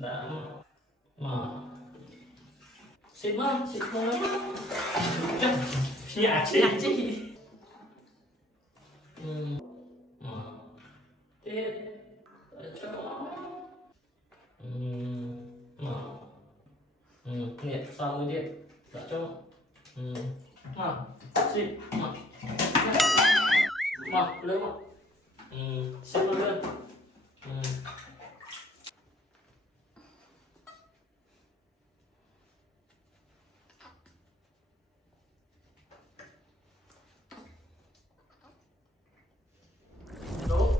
đã mà xịt mà xịt không lắm chắc nhả chị mà tiếp cho mà nhiệt sau mới điện đã cho mà xịt mà lớn mà xịt vào luôn đổ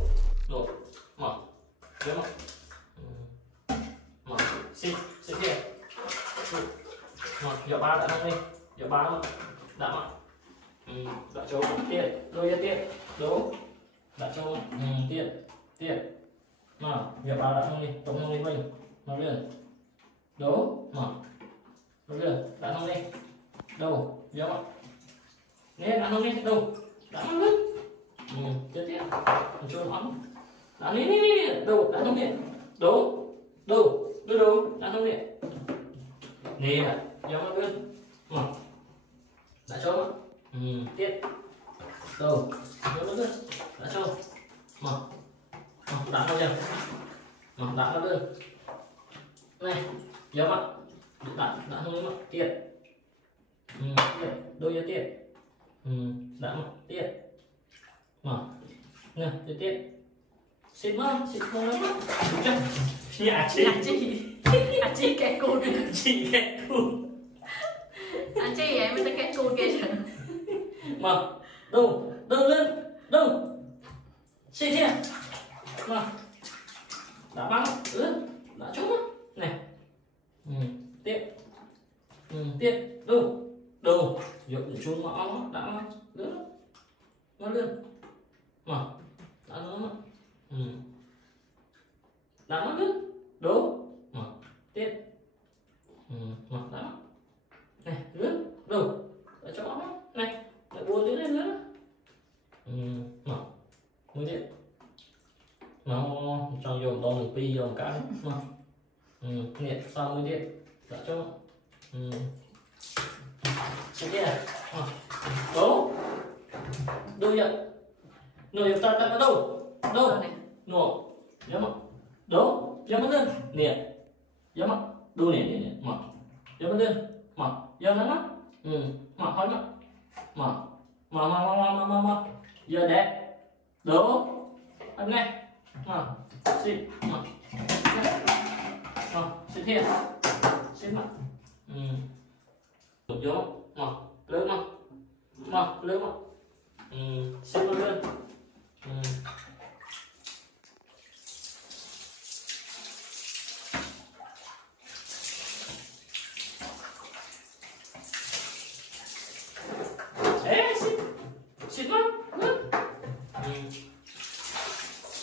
đổ mà lớn mà xịt xịt kia mà giờ ba đã không đi giờ ba đã mà đã cho tiền đôi tiền đố đã cho tiền tiền mà giờ ba đã không đi tổng không đi mình mà liền đố mà liền đã không đi đâu giờ mà nghe đã không đi đâu đã không đi chết tiệt cho nó đã đi đâu đã không đi đố đâu đâu đâu đã không đi nè giờ mà lên mà đã cho tiết đâu cho nó lên đã cho mà đã bao giờ mà đã nó lên này giờ mà đã không lên mà tiết đôi giờ tiết đã mà tiết mà nè tiết xịt mà xịt không lắm chắc nhả chị kẹt cùn chị kẹt cùn chị em mới kẹt cùn kia mà đâu đâu lên đâu xịt kia mà đã băng đã trúng này tiết tiết đâu đâu giờ cũng trúng mà ong đã lớn nó lên mà đã nó mà đã nó lên đố mà tiết mà đã này lớn đâu đã cho nó này lại buồn dưới lên nữa mà mới điện nó trong dùng to được pi dùng cái mà nhiệt sau mới điện đã cho cái này đố đâu nhận người ta ta đâu đâu nổ nhớ mà đố nhớ mất lên nè nhớ mà đu nè mà nhớ mất lên mà nhớ nó mắt mà hỏi mà giờ đẹp đố anh này mà xịt mà xịt thiệt xịt mà được vô mà lớn mà lớn mà xịt vào lên xịt lắm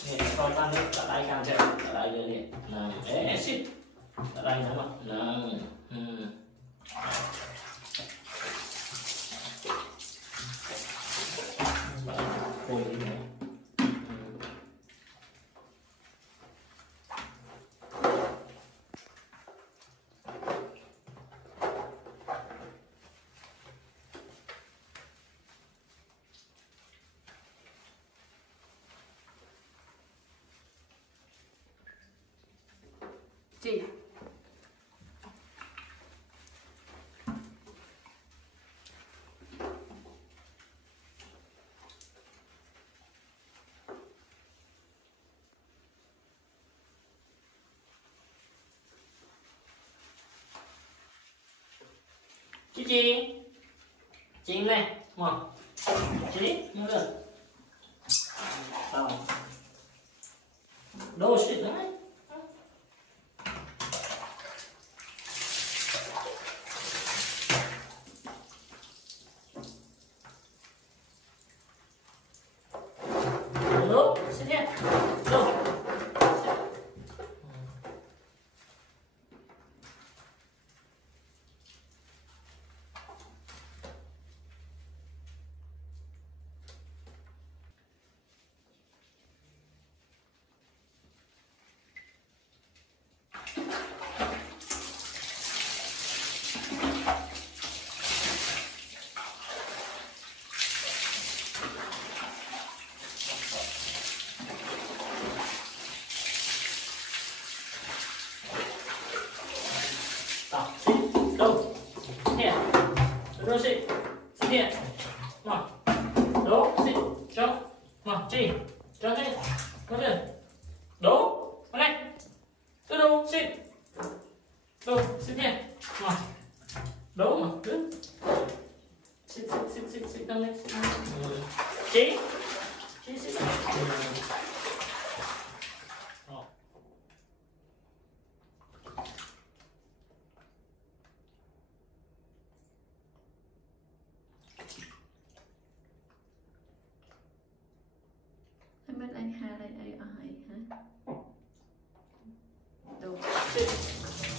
nè coi ta nước ở đây càng chạy ở đây nè nè xịt ở đây nữa mà ôi nè chị chị này mà chị nó được đâu xịt đấy đâu xịt nhé đâu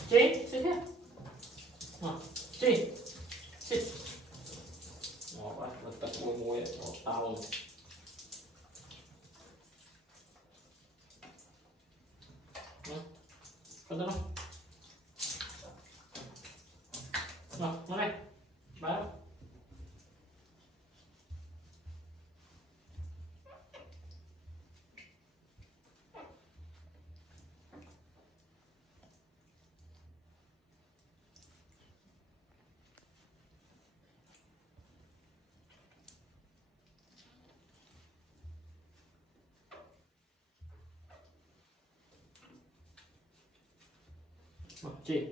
chị xích thế chị xích nó quá nó tật mùi mùi nó tao con đâu nó này báo chị